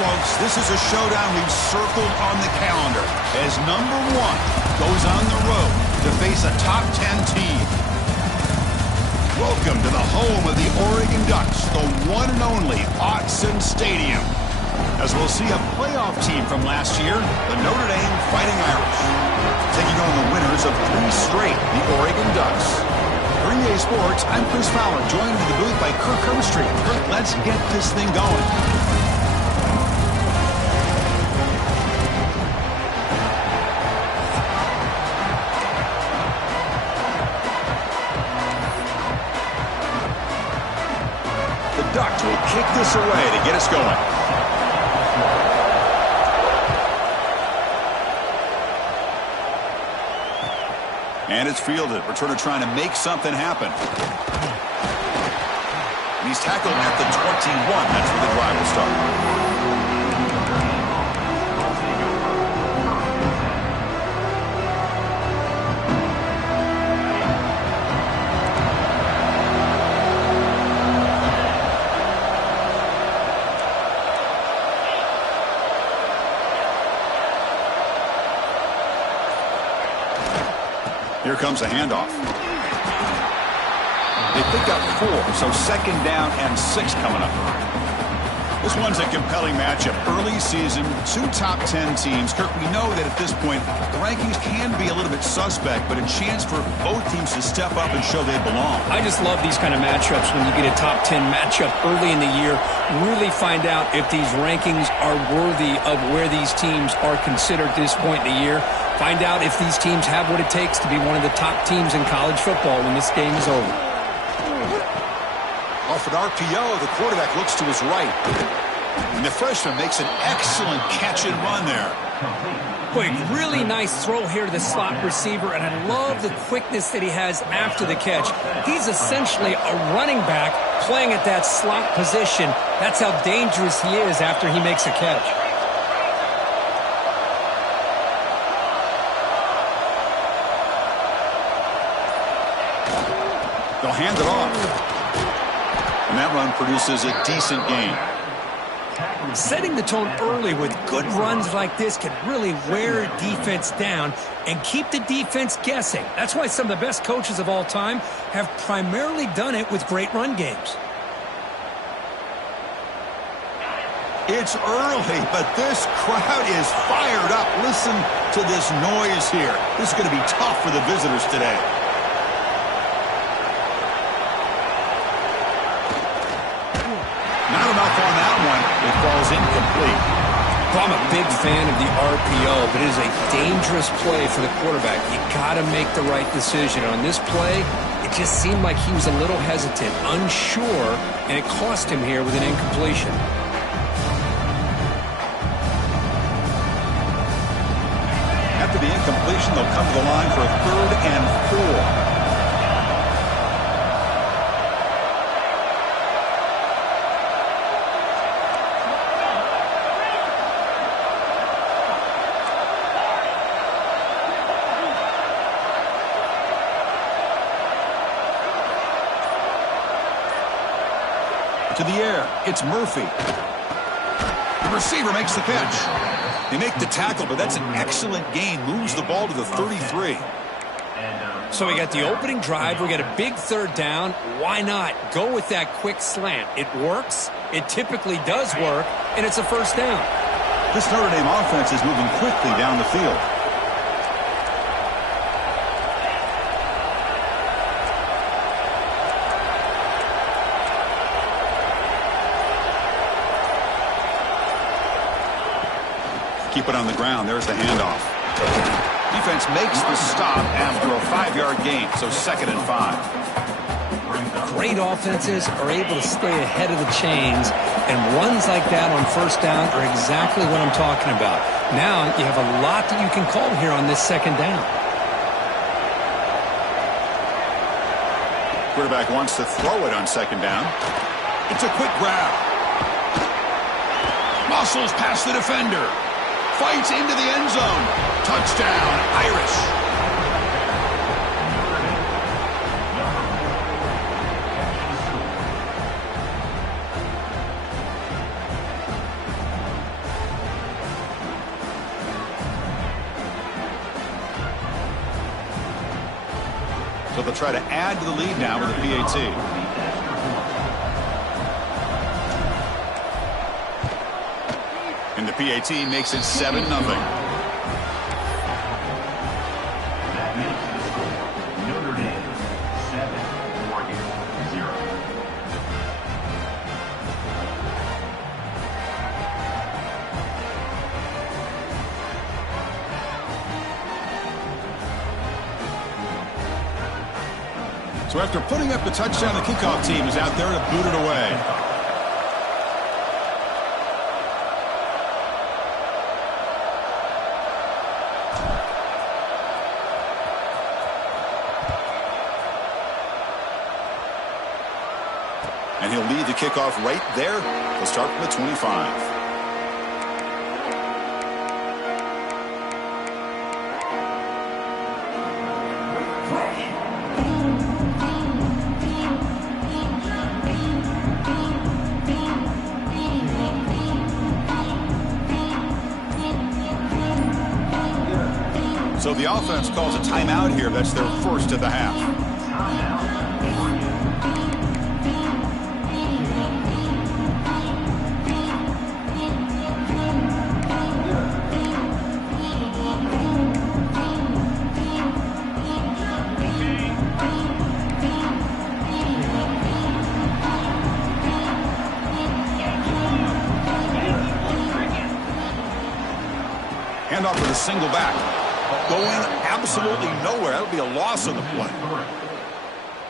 folks, this is a showdown we've circled on the calendar as number 1 goes on the road to face a top 10 team. Welcome to the home of the Oregon Ducks, the one and only Autzen Stadium. As we'll see a playoff team from last year, the Notre Dame Fighting Irish, taking on the winners of 3 straight, the Oregon Ducks. For EA Sports, I'm Chris Fowler, joined in the booth by Kirk Herbstreit. Kirk, let's get this thing going. The Ducks will kick this away to get us going. And it's fielded. Returner trying to make something happen. And he's tackled at the 21. That's where the drive will start. Here comes a handoff. They pick up 4, so second down and 6 coming up. This one's a compelling matchup. Early season, 2 top 10 teams. Kirk, we know that at this point, the rankings can be a little bit suspect, but a chance for both teams to step up and show they belong. I just love these kind of matchups when you get a top 10 matchup early in the year. Really find out if these rankings are worthy of where these teams are considered at this point in the year. Find out if these teams have what it takes to be one of the top teams in college football when this game is over. Off an RPO, the quarterback looks to his right. And the freshman makes an excellent catch and run there. Quick, really nice throw here to the slot receiver, and I love the quickness that he has after the catch. He's essentially a running back playing at that slot position. That's how dangerous he is after he makes a catch. They'll hand it off. And that run produces a decent gain. Setting the tone early with good runs like this can really wear a defense down and keep the defense guessing. That's why some of the best coaches of all time have primarily done it with great run games. It's early, but this crowd is fired up. Listen to this noise here. This is going to be tough for the visitors today. Not enough on that one. It falls incomplete. Well, I'm a big fan of the RPO, but it is a dangerous play for the quarterback. You got to make the right decision. On this play, it just seemed like he was a little hesitant, unsure, and it cost him here with an incompletion. After the incompletion, they'll come to the line for a 3rd and 4. To the air, it's Murphy. The receiver makes the catch. They make the tackle, but that's an excellent gain. Moves the ball to the 33. So we got the opening drive. We got a big 3rd down. Why not go with that quick slant? It works. It typically does work, and it's a 1st down. This Notre Dame offense is moving quickly down the field. Keep it on the ground. There's the handoff. Defense makes the stop after a 5-yard gain, so 2nd and 5. Great offenses are able to stay ahead of the chains, and runs like that on 1st down are exactly what I'm talking about. Now you have a lot that you can call here on this 2nd down. Quarterback wants to throw it on 2nd down. It's a quick grab. Muscles past the defender. Fights into the end zone. Touchdown, Irish. So they'll try to add to the lead now with a PAT. And the PAT makes it 7-0. Notre Dame 7, Oregon 0. So after putting up the touchdown, the kickoff team is out there to boot it away. And he'll lead the kickoff right there. He'll start from the 25. So the offense calls a timeout here. That's their first of the half. Handoff with a single back. Going absolutely nowhere. That'll be a loss on the play.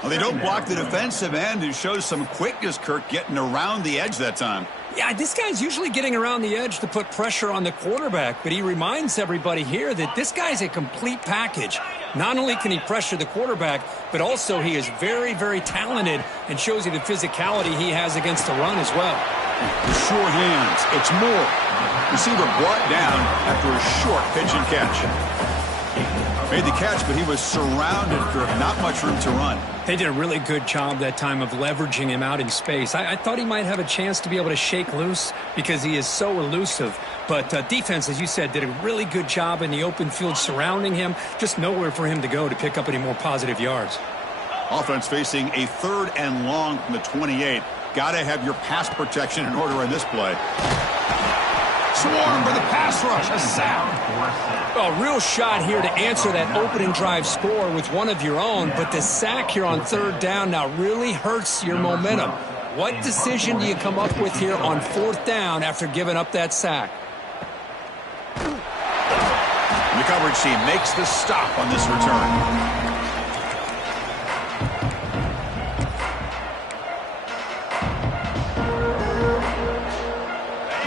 Well, they don't block the defensive end. It shows some quickness, Kirk, getting around the edge that time. Yeah, this guy's usually getting around the edge to put pressure on the quarterback, but he reminds everybody here that this guy's a complete package. Not only can he pressure the quarterback, but also he is very, very talented and shows you the physicality he has against the run as well. The sure hands. It's more. Receiver brought down after a short pitch and catch. Made the catch, but he was surrounded, Kirk. Not much room to run. They did a really good job that time of leveraging him out in space. I thought he might have a chance to be able to shake loose because he is so elusive. But defense, as you said, did a really good job in the open field surrounding him. Just nowhere for him to go to pick up any more positive yards. Offense facing a 3rd and long from the 28. Got to have your pass protection in order in this play. Swarm for the pass rush. A sack. A real shot here to answer that opening drive score with one of your own, but the sack here on 3rd down now really hurts your momentum. What decision do you come up with here on 4th down after giving up that sack? The coverage team makes the stop on this return.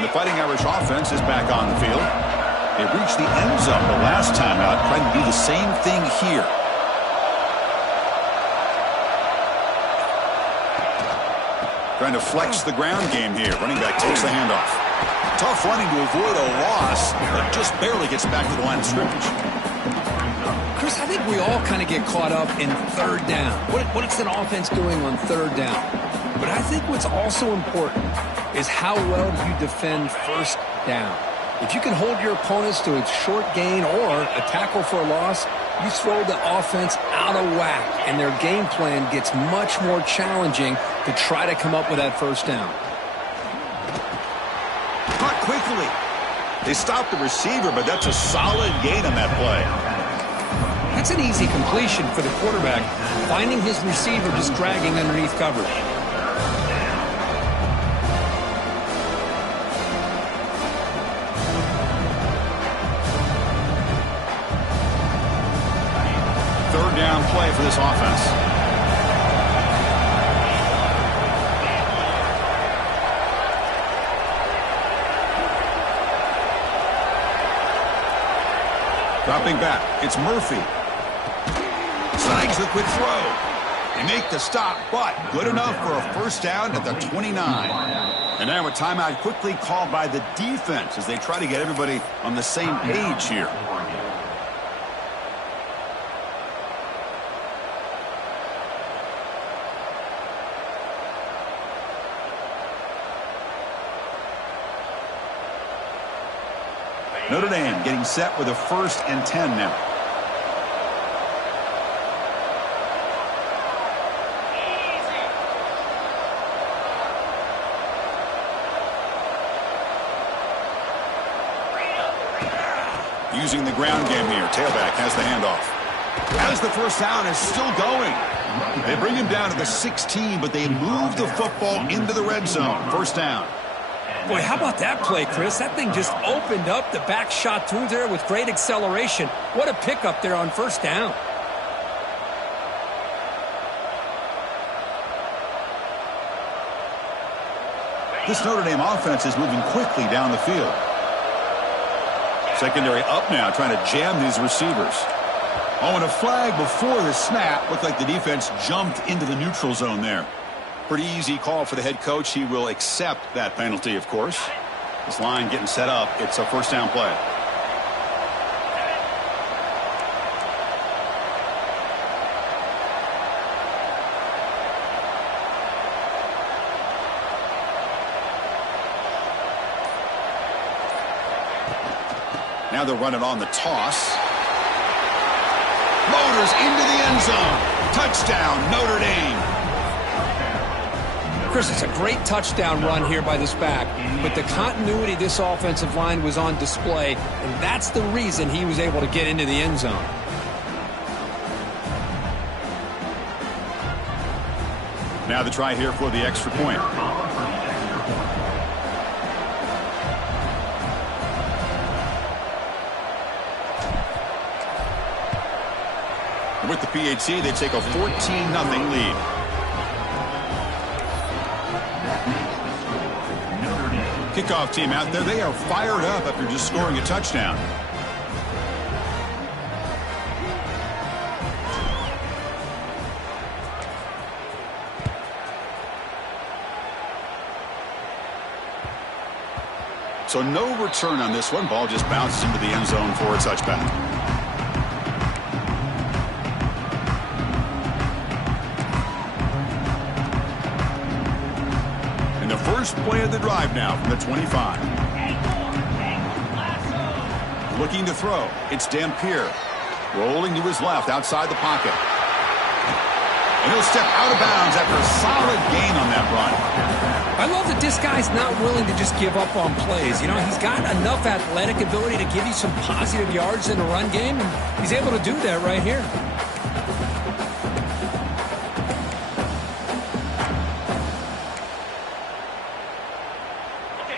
The Fighting Irish offense is back on the field. They reached the end zone the last time out, trying to do the same thing here. Trying to flex the ground game here. Running back takes the handoff. Tough running to avoid a loss, but just barely gets back to the line of scrimmage. Chris, I think we all kind of get caught up in 3rd down. What is an offense doing on 3rd down? But I think what's also important is how well you defend 1st down. If you can hold your opponents to a short gain or a tackle for a loss, you throw the offense out of whack, and their game plan gets much more challenging to try to come up with that 1st down. Caught quickly. They stopped the receiver, but that's a solid gain on that play. That's an easy completion for the quarterback, finding his receiver just dragging underneath coverage. Down play for this offense. Dropping back, it's Murphy. Snags the quick throw. They make the stop, but good enough for a 1st down at the 29. And now a timeout quickly called by the defense as they try to get everybody on the same page here. Notre Dame getting set with a 1st and 10 now. using the ground game here. Tailback has the handoff. As the first down is still going. They bring him down to the 16, but they move the football into the red zone. First down. Boy, how about that play, Chris? That thing just opened up. The back shot through there with great acceleration. What a pickup there on first down. This Notre Dame offense is moving quickly down the field. Secondary up now, trying to jam these receivers. Oh, and a flag before the snap. Looked like the defense jumped into the neutral zone there. Pretty easy call for the head coach. He will accept that penalty, of course. This line getting set up. It's a first down play. Now they'll run it on the toss. Motors into the end zone. Touchdown, Notre Dame. Chris, it's a great touchdown run here by this back, but the continuity of this offensive line was on display, and that's the reason he was able to get into the end zone. Now the try here for the extra point. And with the PAT, they take a 14-0 lead. Kickoff team out there. They are fired up after just scoring a touchdown. So no return on this one. Ball just bounces into the end zone for a touchback. First play of the drive now from the 25. Looking to throw. It's Dampier. Rolling to his left outside the pocket. And he'll step out of bounds after a solid gain on that run. I love that this guy's not willing to just give up on plays. You know, he's got enough athletic ability to give you some positive yards in the run game, and he's able to do that right here.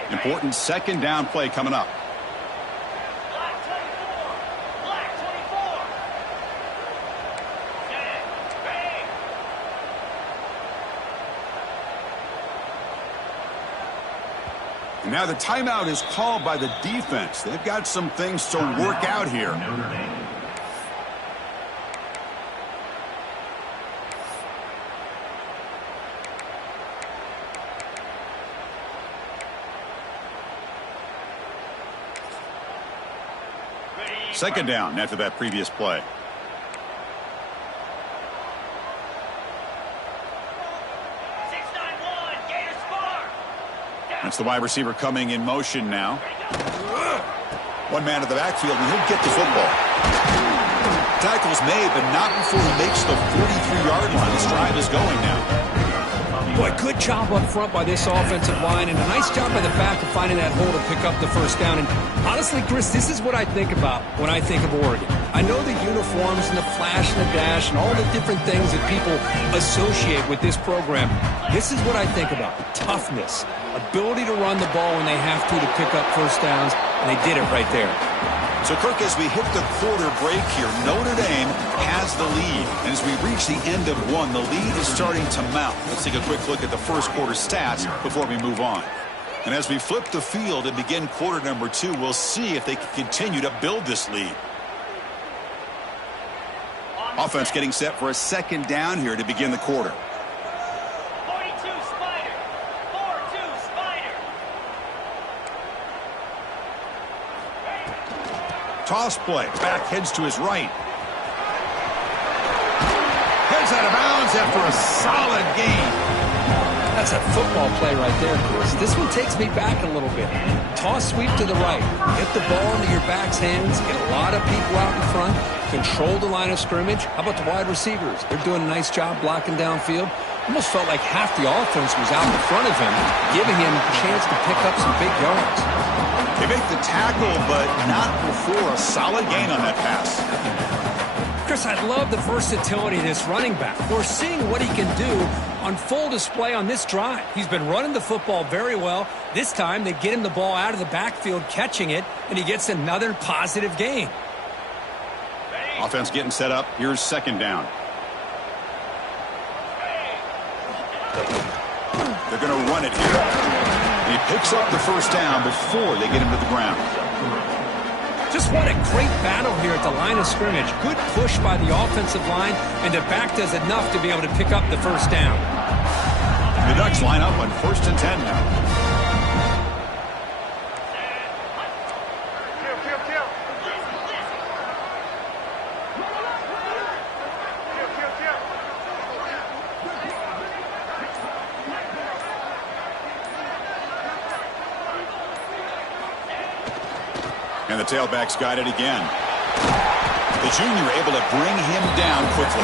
Important second down play coming up. And now the timeout is called by the defense. They've got some things to work out here. Second down after that previous play. That's the wide receiver coming in motion now. One man at the backfield, and he'll get the football. Tackle's made, but not before he makes the 43-yard line. This drive is going now. Boy, good job up front by this offensive line, and a nice job by the back of finding that hole to pick up the first down. And honestly, Chris, this is what I think about when I think of Oregon. I know the uniforms and the flash and the dash and all the different things that people associate with this program. This is what I think about. Toughness, ability to run the ball when they have to pick up first downs, and they did it right there. So, Kirk, as we hit the quarter break here, Notre Dame has the lead. And as we reach the end of one, the lead is starting to mount. Let's take a quick look at the first quarter stats before we move on. And as we flip the field and begin quarter number two, we'll see if they can continue to build this lead. Offense getting set for a second down here to begin the quarter. Toss play. Back heads to his right. Heads out of bounds after a solid gain. That's a football play right there, Chris. This one takes me back a little bit. Toss sweep to the right. Get the ball into your back's hands. Get a lot of people out in front. Control the line of scrimmage. How about the wide receivers? They're doing a nice job blocking downfield. Almost felt like half the offense was out in front of him, giving him a chance to pick up some big yards. They make the tackle, but not before a solid gain on that pass. Chris, I love the versatility of this running back. We're seeing what he can do on full display on this drive. He's been running the football very well. This time, they get him the ball out of the backfield, catching it, and he gets another positive gain. Offense getting set up. Here's second down. They're going to run it here. And he picks up the first down before they get him to the ground. Just what a great battle here at the line of scrimmage. Good push by the offensive line, and the back does enough to be able to pick up the first down. The Ducks line up on 1st and 10 now. And the tailback's got it again. The junior able to bring him down quickly.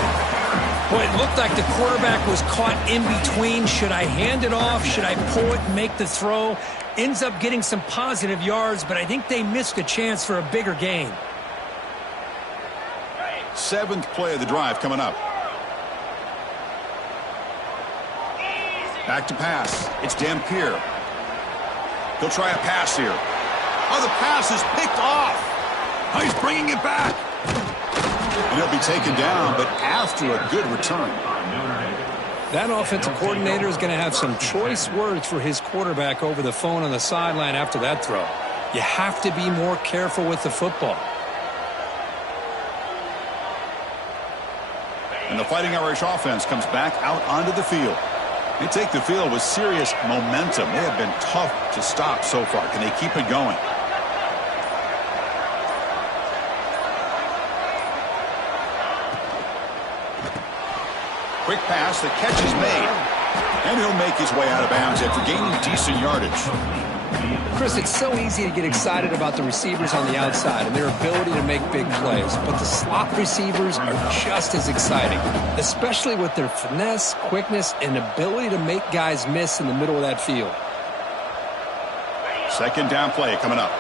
Boy, it looked like the quarterback was caught in between. Should I hand it off? Should I pull it and make the throw? Ends up getting some positive yards, but I think they missed a chance for a bigger gain. 7th play of the drive coming up. Back to pass. It's Dampier. He'll try a pass here. Oh, the pass is picked off. Oh, he's bringing it back. And he'll be taken down, but after a good return. That offensive coordinator is going to have some choice words for his quarterback over the phone on the sideline after that throw. You have to be more careful with the football. And the Fighting Irish offense comes back out onto the field. They take the field with serious momentum. They have been tough to stop so far. Can they keep it going? Quick pass, the catch is made. And he'll make his way out of bounds after gaining decent yardage. Chris, it's so easy to get excited about the receivers on the outside and their ability to make big plays. But the slot receivers are just as exciting, especially with their finesse, quickness, and ability to make guys miss in the middle of that field. Second down play coming up.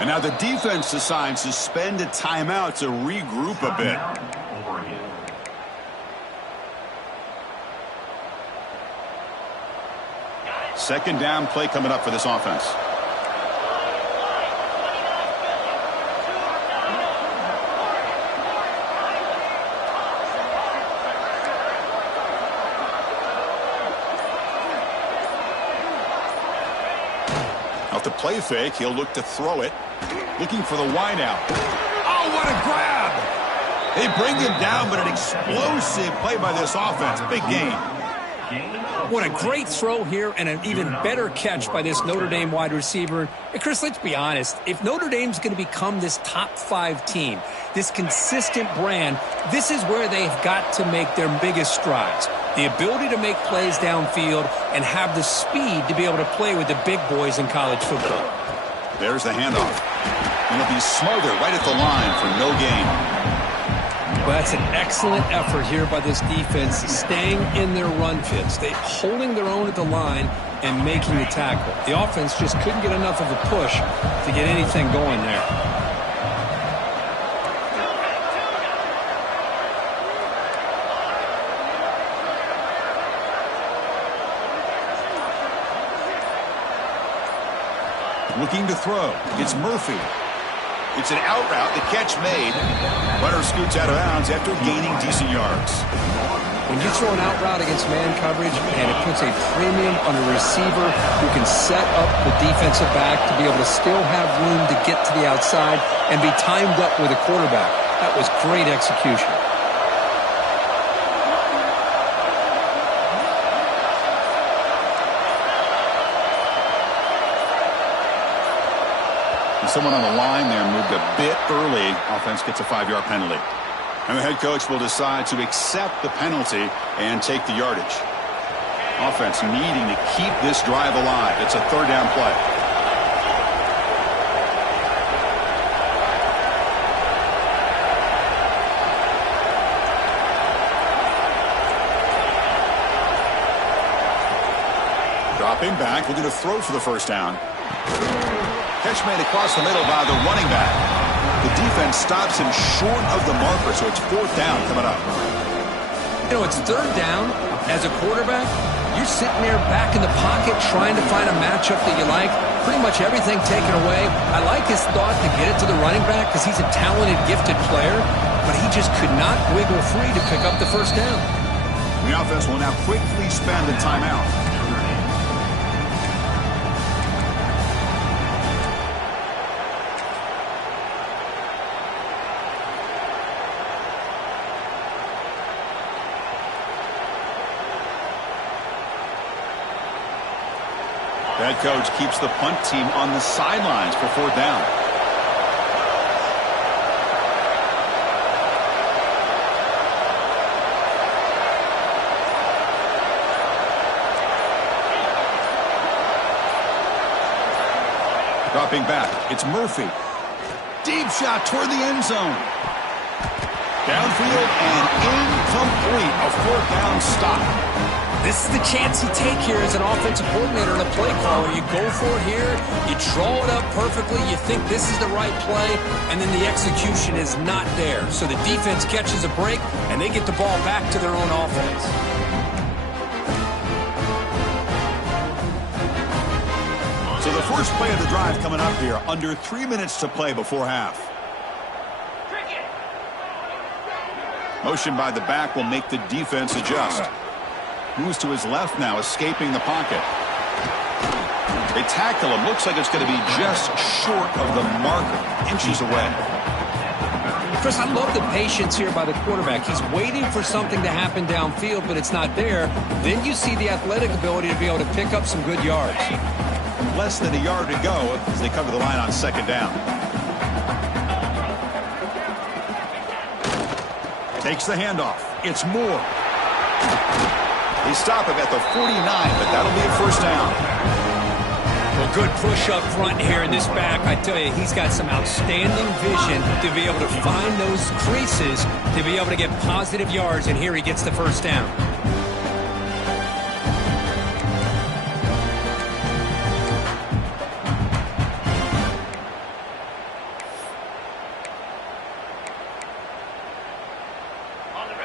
And now the defense decides to spend a timeout to regroup a bit. Second down play coming up for this offense. Off the play fake, he'll look to throw it. Looking for the wideout. Oh, what a grab! They bring him down, but an explosive play by this offense. Big gain. What a great throw here and an even better catch by this Notre Dame wide receiver. And Chris, let's be honest. If Notre Dame's going to become this top 5 team, this consistent brand, this is where they've got to make their biggest strides. The ability to make plays downfield and have the speed to be able to play with the big boys in college football. There's the handoff. And it'll be smothered right at the line for no gain. Well, that's an excellent effort here by this defense, staying in their run fits. They holding their own at the line and making the tackle. The offense just couldn't get enough of a push to get anything going there. Looking to throw. It's Murphy. It's an out route. The catch made. Runner scoots out of bounds after gaining decent yards. When you throw an out route against man coverage, and it puts a premium on a receiver who can set up the defensive back to be able to still have room to get to the outside and be timed up with a quarterback. That was great execution. Someone on the line there moved a bit early. Offense gets a 5-yard penalty. And the head coach will decide to accept the penalty and take the yardage. Offense needing to keep this drive alive. It's a 3rd down play. Dropping back, looking to throw for the first down. Catch made across the middle by the running back. The defense stops him short of the marker, so it's fourth down coming up. You know, it's third down. As a quarterback, you're sitting there back in the pocket trying to find a matchup that you like. Pretty much everything taken away. I like his thought to get it to the running back because he's a talented, gifted player, but he just could not wiggle free to pick up the first down. The offense will now quickly spend a timeout. Head coach keeps the punt team on the sidelines for fourth down. Dropping back, it's Murphy. Deep shot toward the end zone. Downfield and incomplete. A fourth down stop. This is the chance you take here as an offensive coordinator and a play caller. You go for it here, you draw it up perfectly, you think this is the right play, and then the execution is not there. So the defense catches a break, and they get the ball back to their own offense. So the first play of the drive coming up here, under 3 minutes to play before half. Motion by the back will make the defense adjust. Moves to his left now, escaping the pocket. They tackle him. Looks like it's going to be just short of the marker, inches away. Chris, I love the patience here by the quarterback. He's waiting for something to happen downfield, but it's not there. Then you see the athletic ability to be able to pick up some good yards. Less than a yard to go as they cover the line on second down. Takes the handoff. It's Moore. They stop him at the 49, but that'll be a first down. Well, good push up front here in this back. I tell you, he's got some outstanding vision to be able to find those creases, to be able to get positive yards, and here he gets the first down.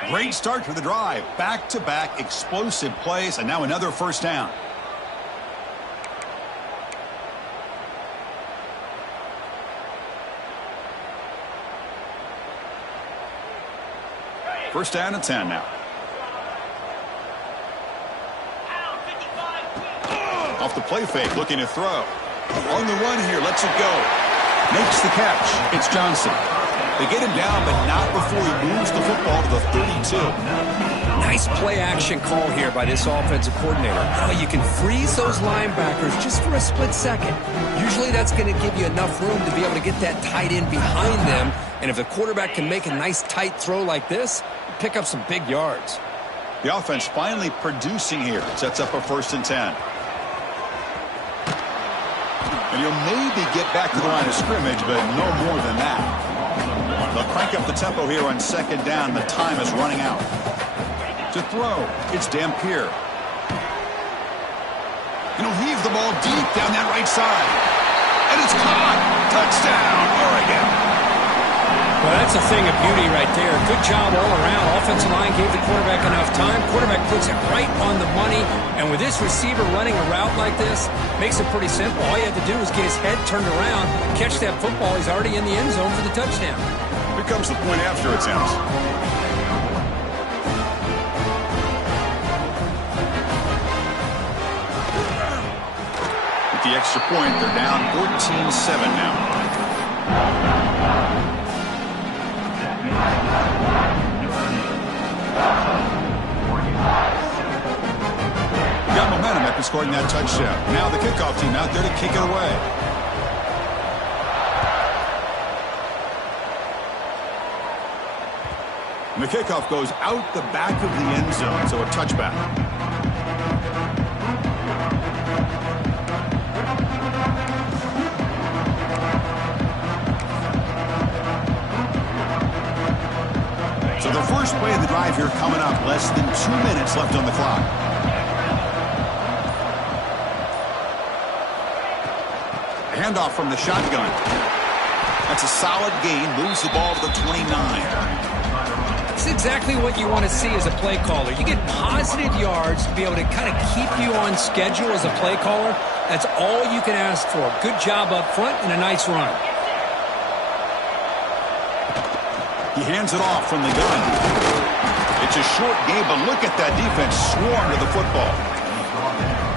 Great start to the drive. Back-to-back explosive plays, and now another first down. First down and 10 now. Off the play fake, looking to throw. On the run here, lets it go. Makes the catch. It's Johnson. They get him down, but not before he moves the football to the 32. Nice play action call here by this offensive coordinator. Now you can freeze those linebackers just for a split second. Usually that's going to give you enough room to be able to get that tight end behind them. And if the quarterback can make a nice tight throw like this, pick up some big yards. The offense finally producing here. Sets up a first and 10. And you'll maybe get back to the line of scrimmage, but no more than that. They'll crank up the tempo here on second down. The time is running out. To throw, it's Dampier. And he'll heave the ball deep down that right side. And it's caught. Touchdown, Oregon. Well, that's a thing of beauty right there. Good job all around. Offensive line gave the quarterback enough time. Quarterback puts it right on the money. And with this receiver running a route like this, makes it pretty simple. All you have to do is get his head turned around, catch that football. He's already in the end zone for the touchdown. Here comes the point after attempt. With the extra point, they're down 14-7 now. Got momentum after scoring that touchdown. Now the kickoff team out there to kick it away. And the kickoff goes out the back of the end zone, so a touchback. So the first play of the drive here coming up. Less than 2 minutes left on the clock. Handoff from the shotgun. That's a solid gain. Moves the ball to the 29. It's exactly what you want to see as a play caller. You get positive yards to be able to kind of keep you on schedule as a play caller. That's all you can ask for. Good job up front and a nice run. He hands it off from the gun. It's a short game, but look at that defense swarm to the football.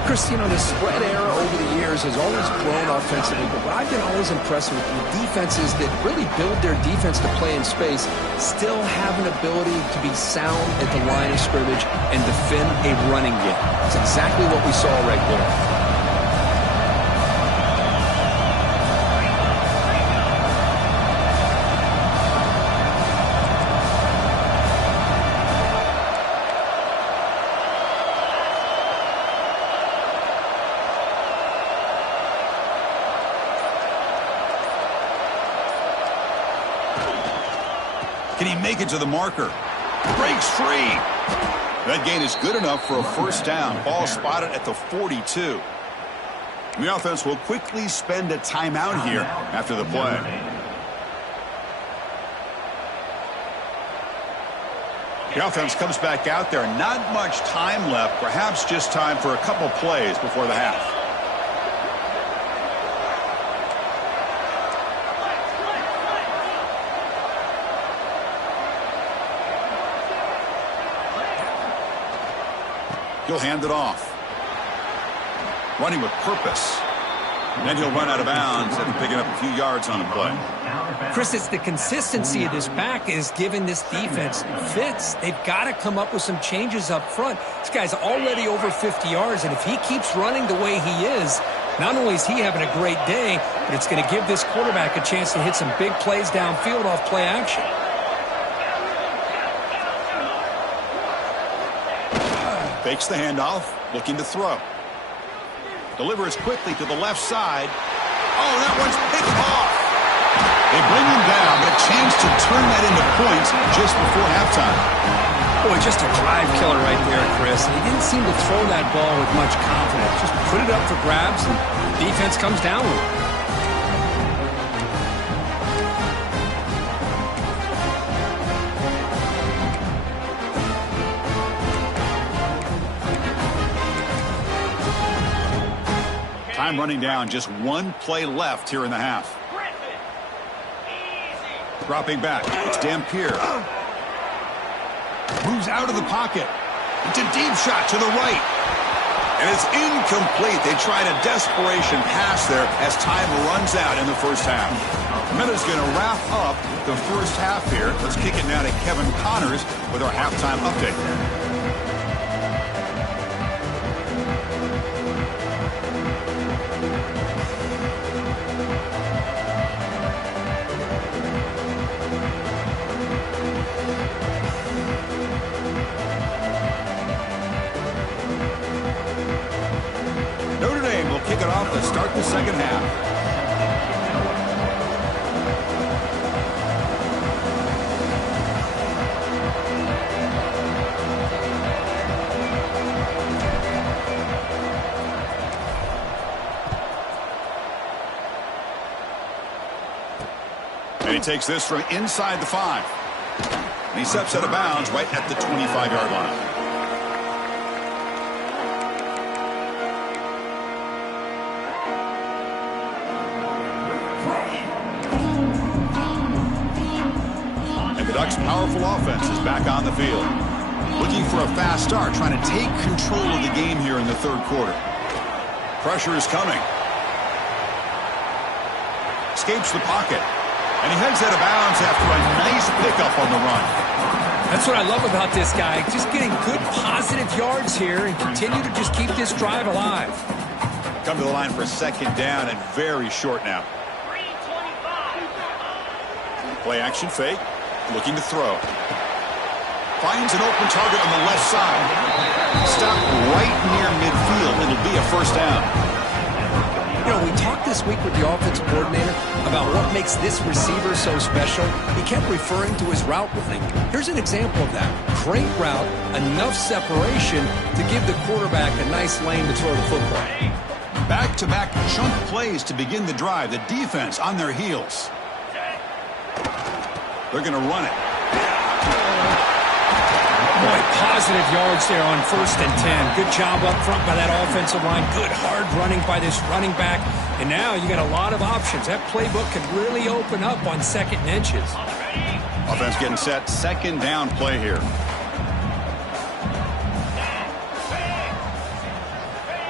Chris, you know, the spread era over the years has always grown offensively, but what I've been always impressed with defenses that really build their defense to play in space still have an ability to be sound at the line of scrimmage and defend a running game. It's exactly what we saw right there. Can he make it to the marker? Breaks free. That gain is good enough for a first down. Ball spotted at the 42. The offense will quickly spend a timeout here after the play. The offense comes back out there. Not much time left. Perhaps just time for a couple plays before the half. He'll hand it off. Running with purpose. And then he'll run out of bounds after picking up a few yards on the play. Chris, it's the consistency of this back is giving this defense fits. They've got to come up with some changes up front. This guy's already over 50 yards, and if he keeps running the way he is, not only is he having a great day, but it's going to give this quarterback a chance to hit some big plays downfield off play action. Fakes the handoff, looking to throw. Delivers quickly to the left side. Oh, that one's picked off. They bring him down, but a chance to turn that into points just before halftime. Boy, just a drive killer right there, Chris. He didn't seem to throw that ball with much confidence. Just put it up for grabs, and the defense comes down with it. Time running down, just one play left here in the half. Dropping back, it's Dampier. Moves out of the pocket. It's a deep shot to the right. And it's incomplete. They tried a desperation pass there as time runs out in the first half. Miller's going to wrap up the first half here. Let's kick it now to Kevin Connors with our halftime update. Kick it off. Let's start the second half. And he takes this from inside the 5. And he steps out of bounds right at the 25-yard line. Ducks' powerful offense is back on the field. Looking for a fast start, trying to take control of the game here in the third quarter. Pressure is coming. Escapes the pocket. And he heads out of bounds after a nice pickup on the run. That's what I love about this guy. Just getting good positive yards here and continue to just keep this drive alive. Come to the line for a second down and very short now. Play action fake. Looking to throw. Finds an open target on the left side. Stop right near midfield. It'll be a first down. You know, we talked this week with the offensive coordinator about what makes this receiver so special. He kept referring to his route running. Here's an example of that. Great route, enough separation to give the quarterback a nice lane to throw the football. Back-to-back chunk plays to begin the drive. The defense on their heels. They're going to run it. Boy, positive yards there on 1st and 10. Good job up front by that offensive line. Good hard running by this running back. And now you got a lot of options. That playbook could really open up on 2nd and inches. Offense getting set. 2nd down play here.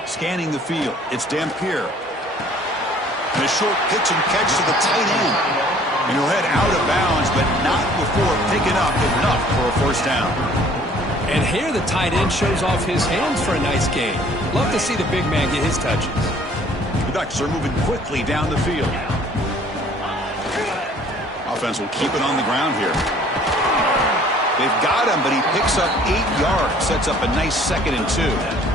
Scanning the field. It's Dampier. And a short pitch and catch to the tight end. And he'll head out of bounds, but not before picking up enough for a 1st down. And here the tight end shows off his hands for a nice gain. Love to see the big man get his touches. The Ducks are moving quickly down the field. Offense will keep it on the ground here. They've got him, but he picks up 8 yards. Sets up a nice 2nd and 2.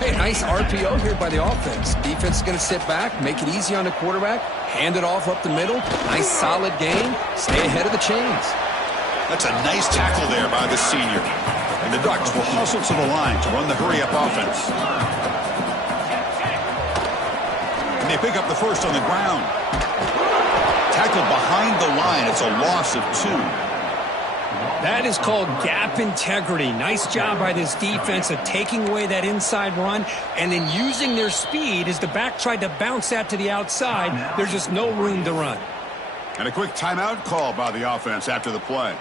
Hey, nice RPO here by the offense. Defense is going to sit back, make it easy on the quarterback, hand it off up the middle. Nice solid gain. Stay ahead of the chains. That's a nice tackle there by the senior. And the Ducks will hustle to the line to run the hurry-up offense. And they pick up the 1st on the ground. Tackled behind the line. It's a loss of 2. That is called gap integrity. Nice job by this defense of taking away that inside run and then using their speed as the back tried to bounce that to the outside. There's just no room to run. And a quick timeout call by the offense after the play.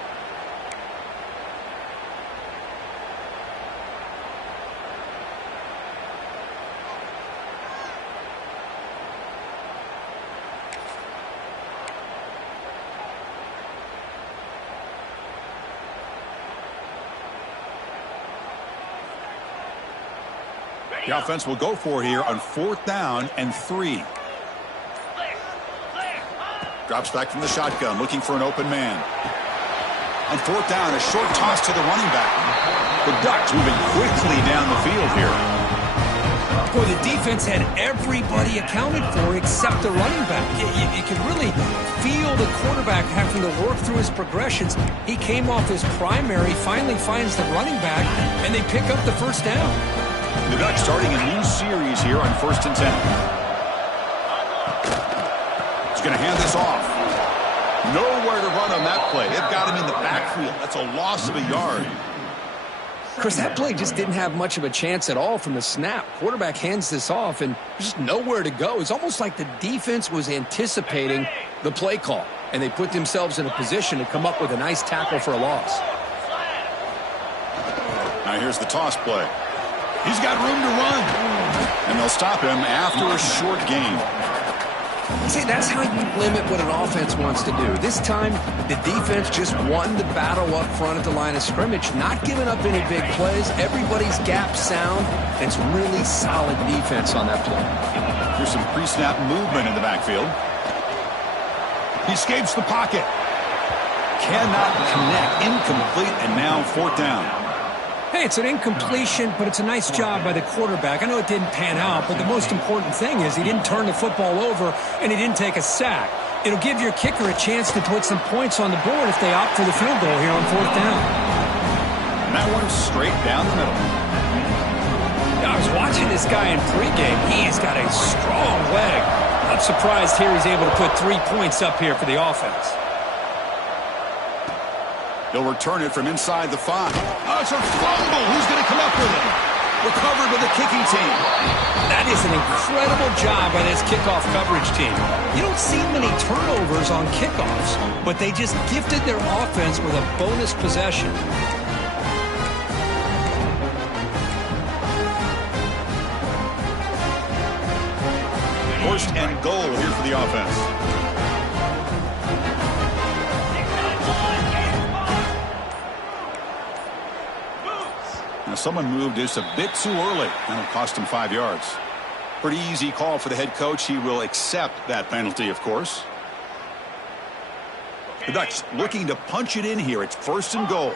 The offense will go for here on 4th down and 3. Drops back from the shotgun, looking for an open man. On 4th down, a short toss to the running back. The Ducks moving quickly down the field here. Boy, the defense had everybody accounted for except the running back. You could really feel the quarterback having to work through his progressions. He came off his primary, finally finds the running back, and they pick up the 1st down. The Ducks starting a new series here on 1st and 10. He's going to hand this off. Nowhere to run on that play. They've got him in the backfield. That's a loss of a yard. Chris, that play just didn't have much of a chance at all from the snap. Quarterback hands this off, and there's just nowhere to go. It's almost like the defense was anticipating the play call, and they put themselves in a position to come up with a nice tackle for a loss. Now here's the toss play. He's got room to run. And they'll stop him after a short gain. See, that's how you limit what an offense wants to do. This time, the defense just won the battle up front at the line of scrimmage, not giving up any big plays. Everybody's gap sound. It's really solid defense on that play. Here's some pre-snap movement in the backfield. He escapes the pocket. Cannot connect. Incomplete, and now 4th down. Hey, it's an incompletion, but it's a nice job by the quarterback. I know it didn't pan out, but the most important thing is he didn't turn the football over and he didn't take a sack. It'll give your kicker a chance to put some points on the board if they opt for the field goal here on 4th down. And that one's straight down the middle. I was watching this guy in pregame. He's got a strong leg. I'm surprised here he's able to put 3 points up here for the offense. He'll return it from inside the 5. Oh, it's a fumble. Who's going to come up with it? Recovered by the kicking team. That is an incredible job by this kickoff coverage team. You don't see many turnovers on kickoffs, but they just gifted their offense with a bonus possession. 1st and goal here for the offense. Now someone moved this a bit too early. That'll cost him 5 yards. Pretty easy call for the head coach. He will accept that penalty, of course. The Ducks looking to punch it in here. It's 1st and goal.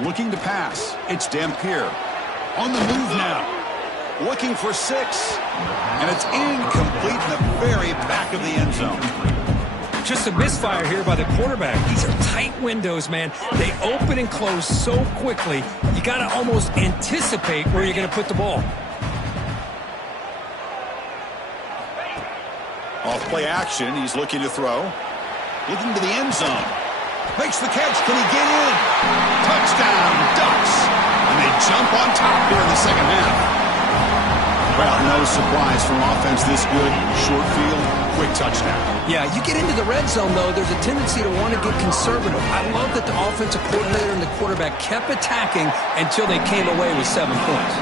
Looking to pass. It's Dampier. On the move now. Looking for 6. And it's incomplete in the very back of the end zone. Just a misfire here by the quarterback. These are tight windows, man. They open and close so quickly. You got to almost anticipate where you're going to put the ball. Off play action, he's looking to throw. Looking to the end zone. Makes the catch. Can he get in? Touchdown, Ducks. And they jump on top here in the second half. Well, no surprise from offense this good. Short field, quick touchdown. Yeah, you get into the red zone, though, there's a tendency to want to get conservative. I love that the offensive coordinator and the quarterback kept attacking until they came away with 7 points.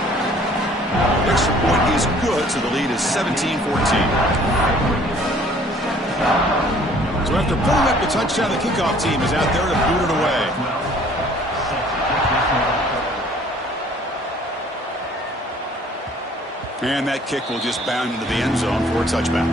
Extra point is good, so the lead is 17-14. So after pulling up the touchdown, the kickoff team is out there to boot it away. And that kick will just bound into the end zone for a touchback.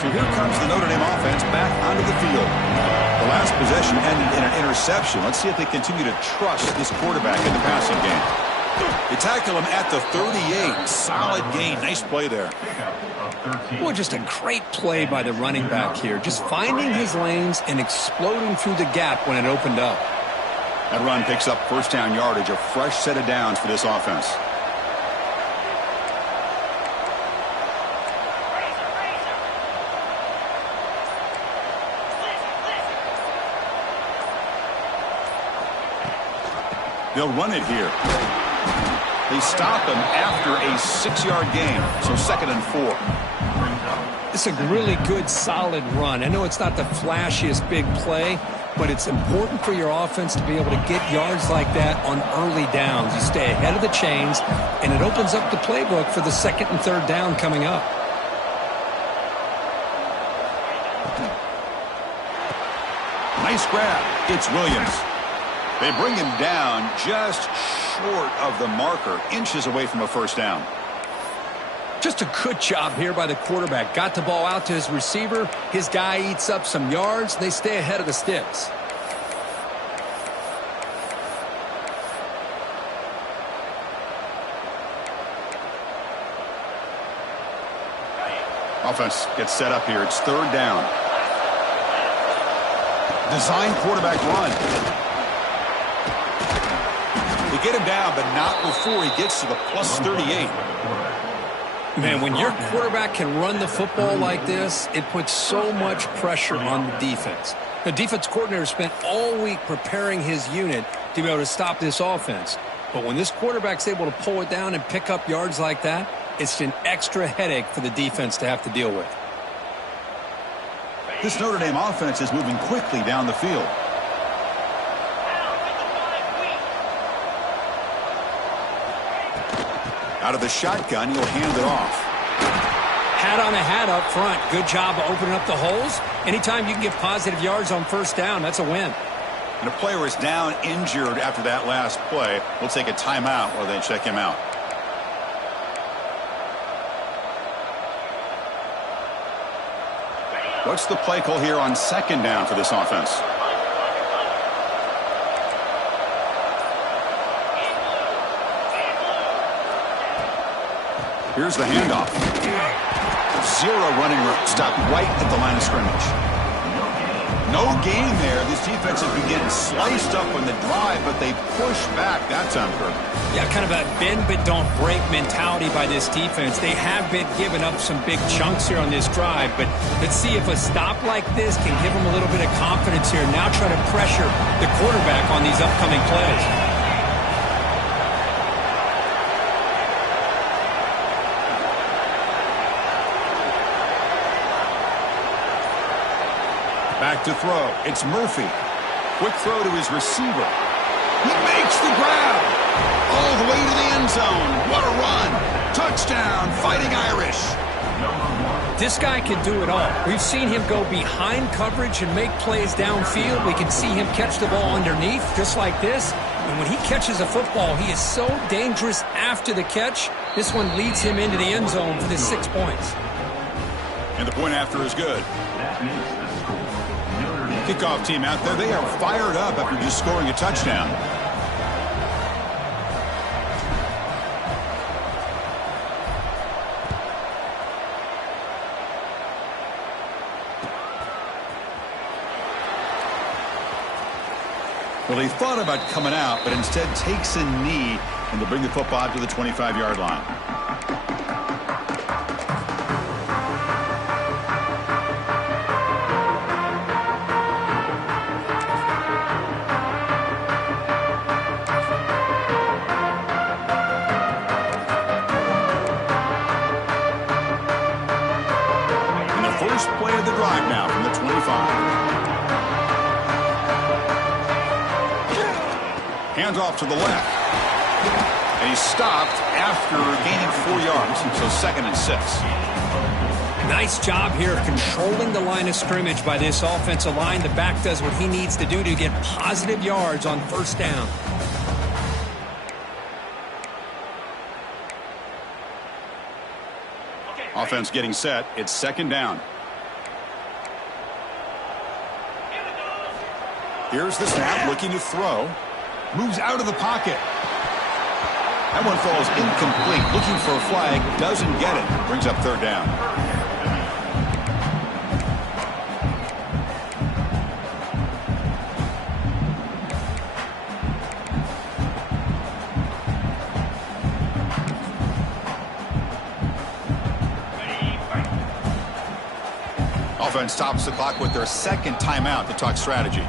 So here comes the Notre Dame offense back onto the field. The last possession ended in an interception. Let's see if they continue to trust this quarterback in the passing game. They tackle him at the 38. Solid gain. Nice play there. Well, just a great play by the running back here. Just finding his lanes and exploding through the gap when it opened up. That run picks up first down yardage. A fresh set of downs for this offense. They'll run it here. They stop him after a 6-yard gain, so 2nd and 4. It's a really good, solid run. I know it's not the flashiest big play, but it's important for your offense to be able to get yards like that on early downs. You stay ahead of the chains, and it opens up the playbook for the 2nd and 3rd down coming up. Nice grab. It's Williams. They bring him down just short of the marker, inches away from a first down. Just a good job here by the quarterback. Got the ball out to his receiver. His guy eats up some yards. They stay ahead of the sticks. Offense gets set up here. It's 3rd down. Design quarterback run. They get him down, but not before he gets to the plus 38. Man, when your quarterback can run the football like this, it puts so much pressure on the defense. The defense coordinator spent all week preparing his unit to be able to stop this offense. But when this quarterback's able to pull it down and pick up yards like that, it's an extra headache for the defense to have to deal with. This Notre Dame offense is moving quickly down the field. Out of the shotgun, he'll hand it off. Hat on a hat up front. Good job of opening up the holes. Anytime you can get positive yards on first down, that's a win. And a player is down injured after that last play. We'll take a timeout while they check him out. What's the play call here on 2nd down for this offense? Here's the handoff. 0 running room. Stopped right at the line of scrimmage. No gain there. This defense has been getting sliced up on the drive, but they push back that time, Kirk. Yeah, kind of a bend but don't break mentality by this defense. They have been giving up some big chunks here on this drive, but let's see if a stop like this can give them a little bit of confidence here. Now try to pressure the quarterback on these upcoming plays. Back to throw. It's Murphy. Quick throw to his receiver. He makes the grab. All the way to the end zone. What a run. Touchdown, Fighting Irish. This guy can do it all. We've seen him go behind coverage and make plays downfield. We can see him catch the ball underneath, just like this. And when he catches a football, he is so dangerous after the catch. This one leads him into the end zone for the 6 points. And the point after is good. That makes the score Notre Dame Kickoff team out there, they are fired up after just scoring a touchdown. Well, he thought about coming out, but instead takes a knee and will bring the football to the 25-yard line. And the first play of the drive now from the 25. Hands off to the left. And he stopped after gaining 4 yards. So 2nd and 6. Nice job here of controlling the line of scrimmage by this offensive line. The back does what he needs to do to get positive yards on first down. Offense getting set. It's 2nd down. Here's the snap, looking to throw. Moves out of the pocket. That one falls incomplete. Looking for a flag. Doesn't get it. Brings up 3rd down. Offense stops the clock with their 2nd timeout to talk strategy.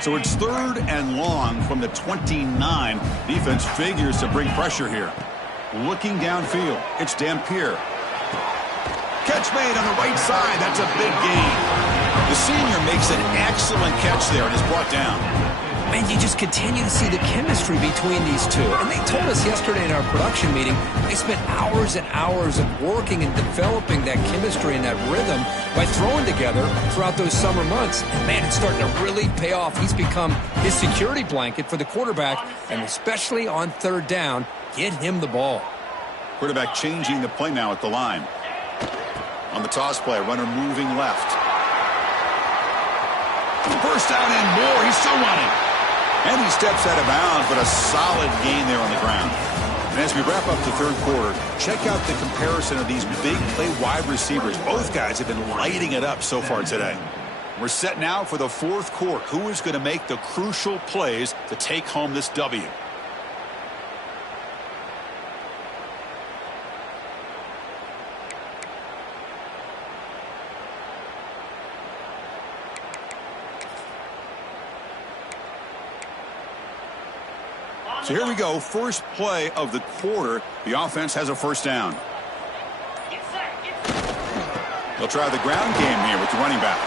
So it's 3rd and long from the 29. Defense figures to bring pressure here. Looking downfield. It's Dampier. Catch made on the right side. That's a big gain. The senior makes an excellent catch there and is brought down. Man, you just continue to see the chemistry between these two. And they told us yesterday in our production meeting, they spent hours and hours of working and developing that chemistry and that rhythm by throwing together throughout those summer months. And man, it's starting to really pay off. He's become his security blanket for the quarterback, and especially on 3rd down, get him the ball. Quarterback changing the play now at the line. On the toss play, runner moving left. First down and more. He's still running. And he steps out of bounds, but a solid gain there on the ground. And as we wrap up the 3rd quarter, check out the comparison of these big play wide receivers. Both guys have been lighting it up so far today. We're set now for the 4th quarter. Who is going to make the crucial plays to take home this W? So here we go, first play of the quarter. The offense has a first down. They'll try the ground game here with the running back.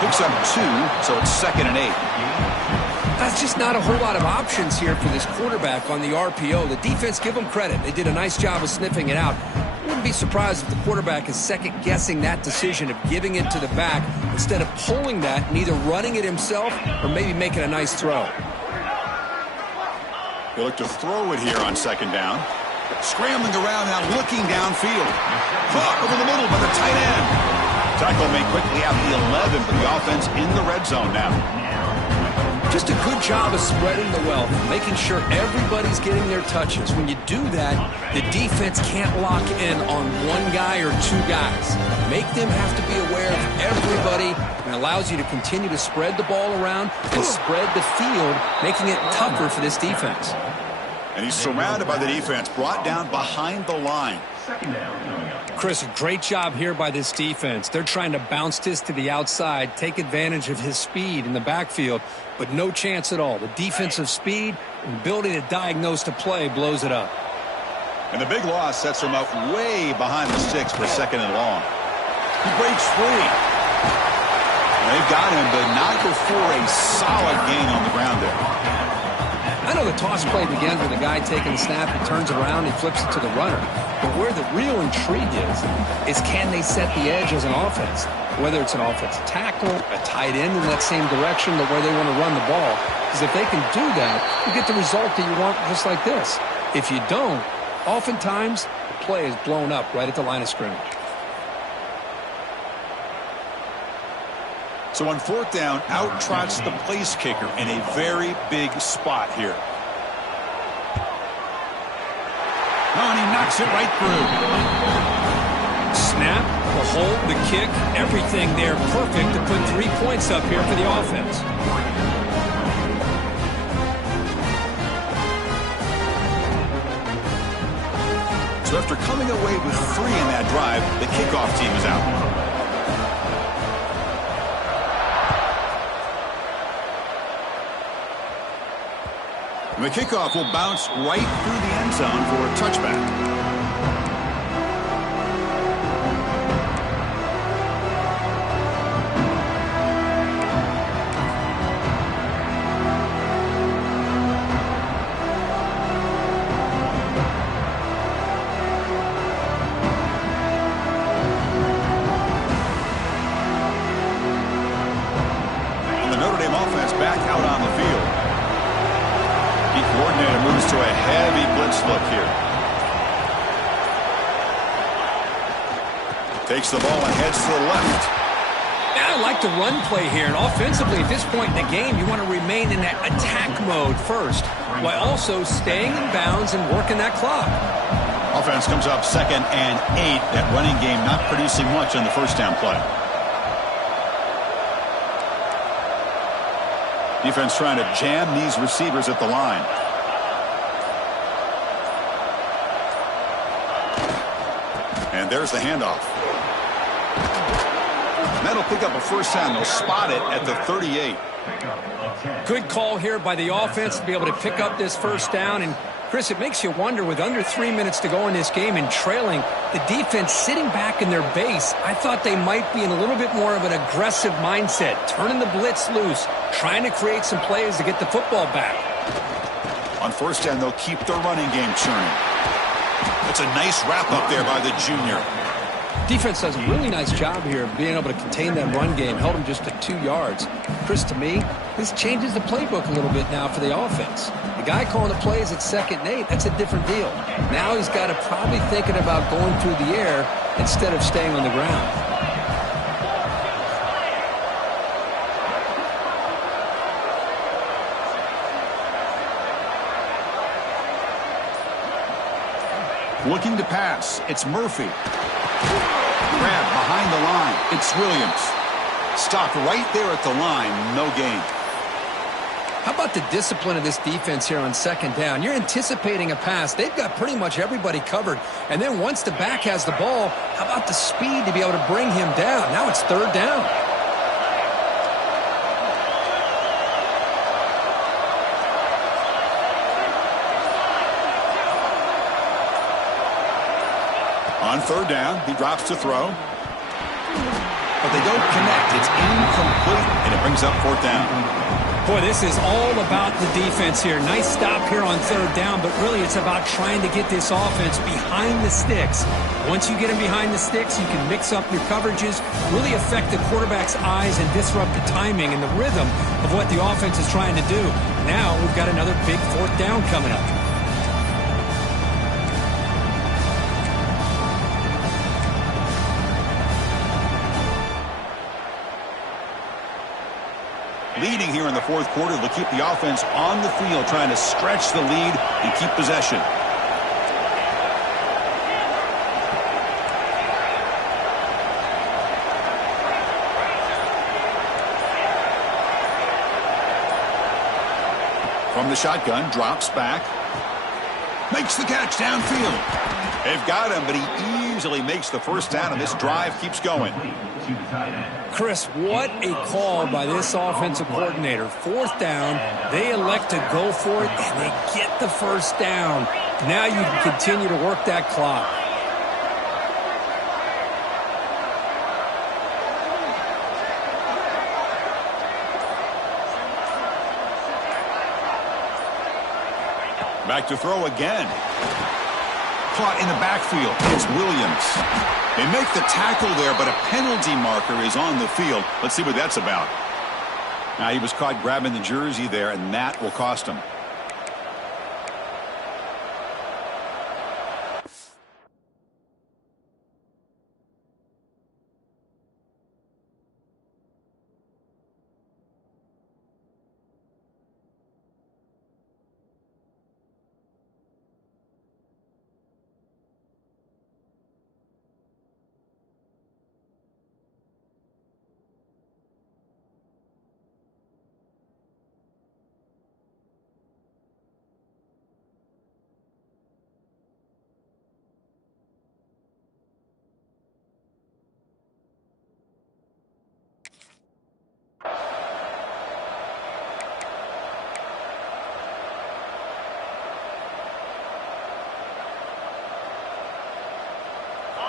Picks up 2, so it's 2nd and 8. That's just not a whole lot of options here for this quarterback on the RPO. The defense, give them credit. They did a nice job of sniffing it out. Wouldn't be surprised if the quarterback is second-guessing that decision of giving it to the back instead of pulling that and either running it himself or maybe making a nice throw. They look to throw it here on 2nd down. Scrambling around now, looking downfield. Caught over the middle by the tight end. Tackle made quickly out the 11, but the offense in the red zone now. Just a good job of spreading the wealth, making sure everybody's getting their touches. When you do that, the defense can't lock in on one guy or 2 guys. Make them have to be aware of everybody, and allows you to continue to spread the ball around and spread the field, making it tougher for this defense. And he's surrounded by the defense, brought down behind the line. Chris, a great job here by this defense. They're trying to bounce this to the outside, take advantage of his speed in the backfield, but no chance at all. The defensive speed and ability to diagnose the play blows it up. And the big loss sets him up way behind the sticks for 2nd and long. He breaks free. And they've got him, but not before a solid gain on the ground there. I know the toss play begins with a guy taking the snap, he turns around, he flips it to the runner. But where the real intrigue is can they set the edge as an offense? Whether it's an offensive tackle, a tight end in that same direction, to where they want to run the ball. Because if they can do that, you get the result that you want just like this. If you don't, oftentimes the play is blown up right at the line of scrimmage. So on fourth down, out trots the place kicker in a very big spot here. Oh, and he knocks it right through. Snap, the hold, the kick, everything there perfect to put 3 points up here for the offense. So after coming away with 3 in that drive, the kickoff team is out. And the kickoff will bounce right through the end zone for a touchback. To a heavy blitz look here. Takes the ball and heads to the left. Yeah, I like the run play here. And offensively, at this point in the game, you want to remain in that attack mode first, while also staying in bounds and working that clock. Offense comes up 2nd and 8. That running game not producing much on the first down play. Defense trying to jam these receivers at the line. And there's the handoff. And that'll pick up a first down. They'll spot it at the 38. Good call here by the offense to be able to pick up this first down. And, Chris, it makes you wonder, with under 3 minutes to go in this game and trailing, the defense sitting back in their base, I thought they might be in a little bit more of an aggressive mindset, turning the blitz loose, trying to create some plays to get the football back. On first down, they'll keep their running game churning. That's a nice wrap up there by the junior. Defense does a really nice job here of being able to contain that run game. Held them just to 2 yards. Chris, to me, this changes the playbook a little bit now for the offense. The guy calling the plays at 2nd and 8, that's a different deal. Now he's got to probably thinking about going through the air instead of staying on the ground. Looking to pass. It's Murphy. Grab behind the line. It's Williams. Stopped right there at the line. No gain. How about the discipline of this defense here on 2nd down? You're anticipating a pass. They've got pretty much everybody covered. And then once the back has the ball, how about the speed to be able to bring him down? Now it's 3rd down. On 3rd down, he drops to throw. But they don't connect. It's incomplete, and it brings up 4th down. Boy, this is all about the defense here. Nice stop here on 3rd down, but really it's about trying to get this offense behind the sticks. Once you get them behind the sticks, you can mix up your coverages, really affect the quarterback's eyes and disrupt the timing and the rhythm of what the offense is trying to do. Now we've got another big 4th down coming up. Leading here in the 4th quarter, they'll keep the offense on the field, trying to stretch the lead and keep possession. From the shotgun, drops back. Makes the catch downfield. They've got him, but he easily makes the first down, and this drive keeps going. Chris, what a call by this offensive coordinator. 4th down, they elect to go for it, and they get the first down. Now you can continue to work that clock. Back to throw again. Caught in the backfield. It's Williams. They make the tackle there, but a penalty marker is on the field. Let's see what that's about. Now he was caught grabbing the jersey there, and that will cost him.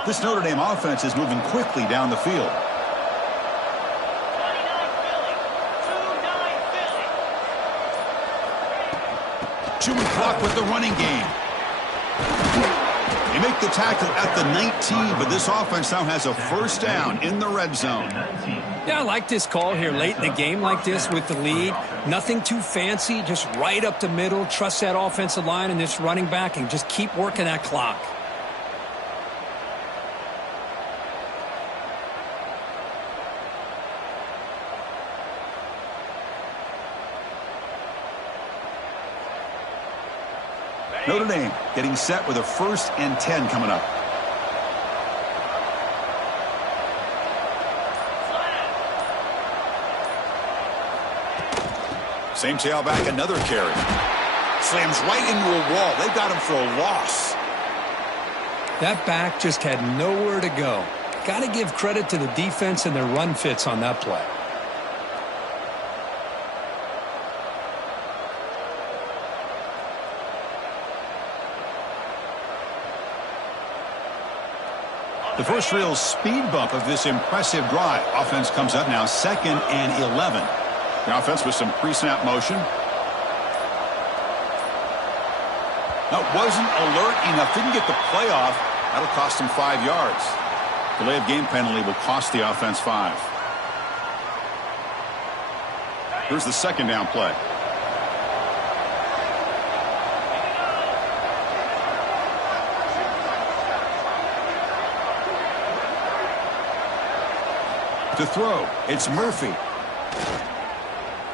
This Notre Dame offense is moving quickly down the field. Chewing clock with the running game. They make the tackle at the 19, but this offense now has a first down in the red zone. Yeah, I like this call here late in the game like this with the lead. Nothing too fancy, just right up the middle. Trust that offensive line and this running back and just keep working that clock. Notre Dame getting set with a 1st and 10 coming up. Same tailback, another carry. Slams right into a wall. They got him for a loss. That back just had nowhere to go. Got to give credit to the defense and their run fits on that play. The first real speed bump of this impressive drive. Offense comes up now 2nd and 11. The offense with some pre-snap motion. That wasn't alert enough. Didn't get the play off. That'll cost him 5 yards. Delay of game penalty will cost the offense 5. Here's the 2nd down play. To throw, it's Murphy.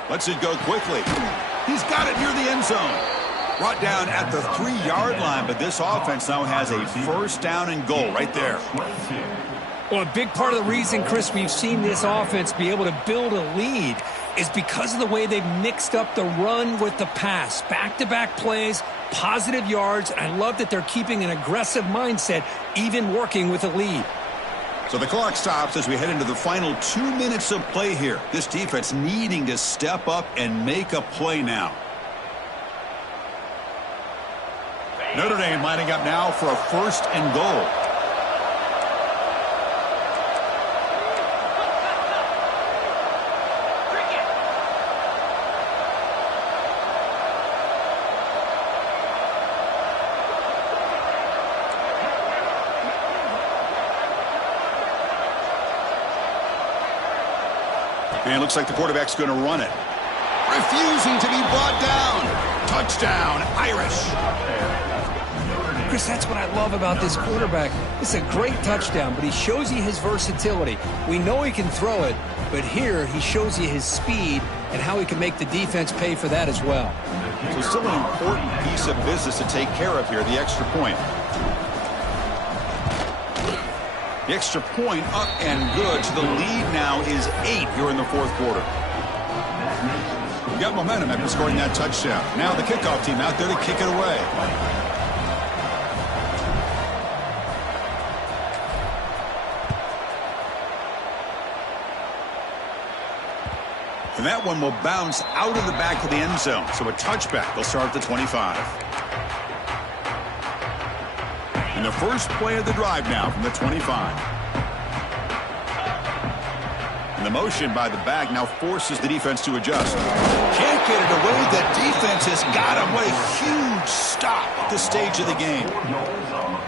Lets it go quickly. He's got it near the end zone. Brought down at the 3-yard line, but this offense now has a first down and goal right there. Well, a big part of the reason, Chris, we've seen this offense be able to build a lead is because of the way they've mixed up the run with the pass. Back-to-back plays, positive yards, and I love that they're keeping an aggressive mindset, even working with a lead. So the clock stops as we head into the final 2 minutes of play here. This defense needing to step up and make a play now. Notre Dame lining up now for a 1st and goal. And it looks like the quarterback's going to run it. Refusing to be brought down. Touchdown, Irish. Chris, that's what I love about this quarterback. It's a great touchdown, but he shows you his versatility. We know he can throw it, but here he shows you his speed and how he can make the defense pay for that as well. So still an important piece of business to take care of here, the extra point. The extra point up and good. So the lead now is 8 here in the 4th quarter. We got momentum after scoring that touchdown. Now the kickoff team out there to kick it away. And that one will bounce out of the back of the end zone. So a touchback. They'll start at the 25. And the first play of the drive now from the 25. And the motion by the back now forces the defense to adjust. Can't get it away. The defense has got him. What a huge huge stop at this stage of the game.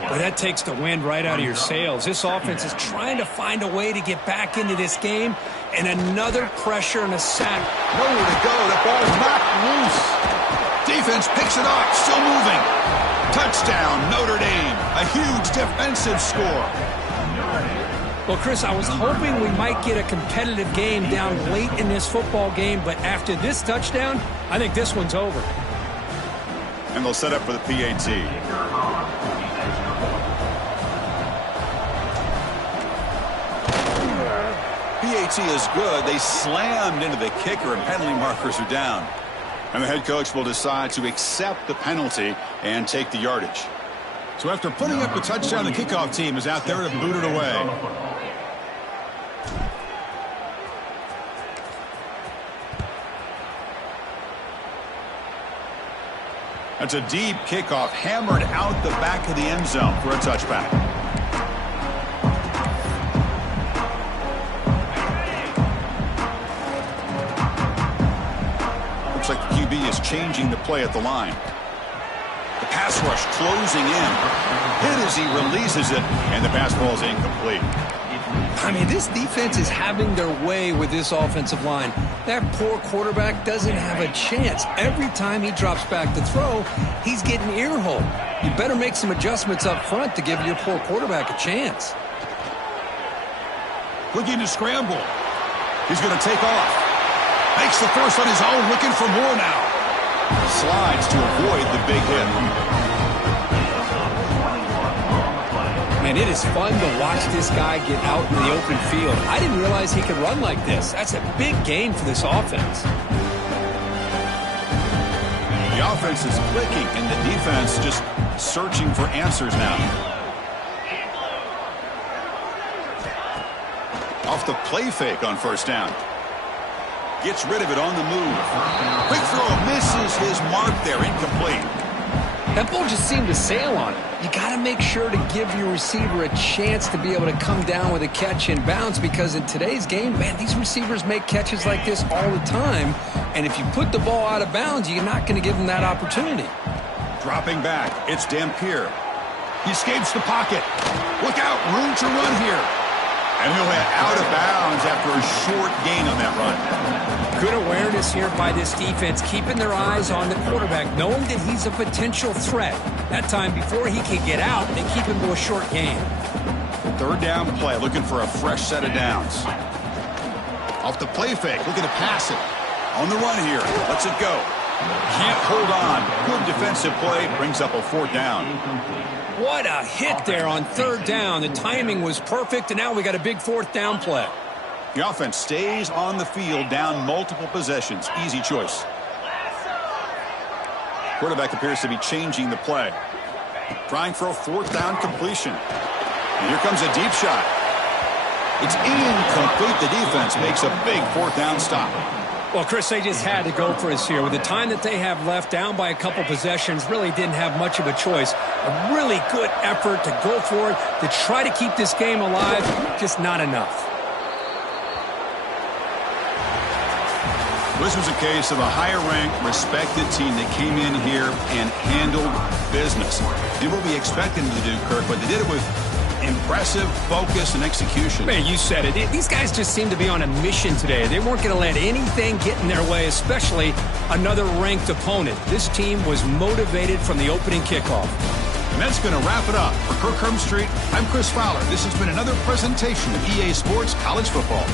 But that takes the wind right out of your sails. This offense is trying to find a way to get back into this game, and another pressure and a sack. Nowhere to go. The ball's knocked loose. Defense picks it up, still moving. Touchdown, Notre Dame. A huge defensive score. Well, Chris, I was hoping we might get a competitive game down late in this football game, but after this touchdown, I think this one's over. And they'll set up for the PAT. PAT is good. They slammed into the kicker, and penalty markers are down. And the head coach will decide to accept the penalty and take the yardage. So after putting up the touchdown, the kickoff team is out there to boot it away. That's a deep kickoff, hammered out the back of the end zone for a touchback. Looks like the QB is changing the play at the line. The pass rush closing in. Hit as he releases it, and the pass ball is incomplete. I mean, this defense is having their way with this offensive line. That poor quarterback doesn't have a chance. Every time he drops back to throw, he's getting ear-hole. You better make some adjustments up front to give your poor quarterback a chance. Looking to scramble. He's going to take off. Makes the first on his own, looking for more now. Slides to avoid the big hit. Man, it is fun to watch this guy get out in the open field. I didn't realize he could run like this. That's a big gain for this offense. The offense is clicking, and the defense just searching for answers now. Off the play fake on first down. Gets rid of it on the move. Quick throw misses his mark there, incomplete. That ball just seemed to sail on it. You got to make sure to give your receiver a chance to be able to come down with a catch and bounce, because in today's game, man, these receivers make catches like this all the time. And if you put the ball out of bounds, you're not going to give them that opportunity. Dropping back, it's Dampier. He escapes the pocket. Look out, room to run here. And he'll head out of bounds after a short gain on that run. Good awareness here by this defense, keeping their eyes on the quarterback, knowing that he's a potential threat. That time, before he can get out, they keep him to a short gain. Third down play, looking for a fresh set of downs. Off the play fake, looking to pass it. On the run here, lets it go. Can't hold on. Good defensive play, brings up a fourth down. What a hit there on third down. The timing was perfect, and now we got a big fourth down play. The offense stays on the field, down multiple possessions. Easy choice. Quarterback appears to be changing the play. Trying for a fourth down completion. And here comes a deep shot. It's incomplete. The defense makes a big fourth down stop. Well, Chris, they just had to go for us here. With the time that they have left, down by a couple possessions, really didn't have much of a choice. A really good effort to go for it, to try to keep this game alive, just not enough. This was a case of a higher-ranked, respected team that came in here and handled business. Did what we expected them to do, Kirk, but they did it with impressive focus and execution. Man, you said it. These guys just seem to be on a mission today. They weren't going to let anything get in their way, especially another ranked opponent. This team was motivated from the opening kickoff. And that's going to wrap it up. For Kirk Street, I'm Chris Fowler. This has been another presentation of EA Sports College Football.